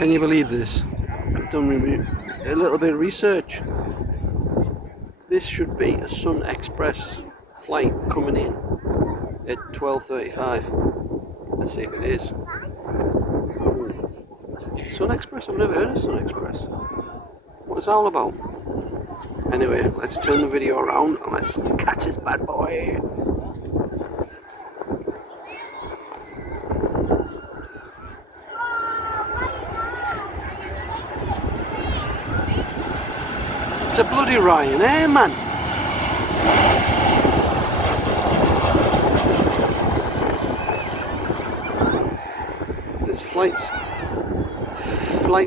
Can you believe this? I've done a little bit of research. This should be a Sun Express flight coming in at 12:35. Let's see if it is. Sun Express? I've never heard of Sun Express. What's it all about? Anyway, let's turn the video around and let's catch this bad boy. It's a bloody Ryanair, man. This flight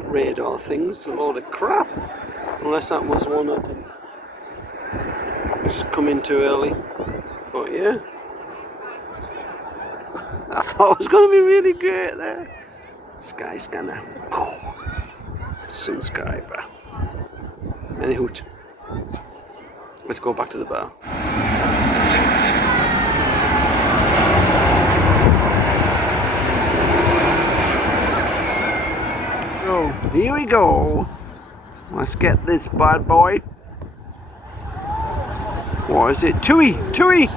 radar thing's a load of crap. Unless that was one I didn't just come in too early. But yeah, I thought it was going to be really great there. Skyscanner. Sunscriber. Any hoot. Let's go back to the bar. So, here we go. Let's get this bad boy. What is it? Tui! Tui!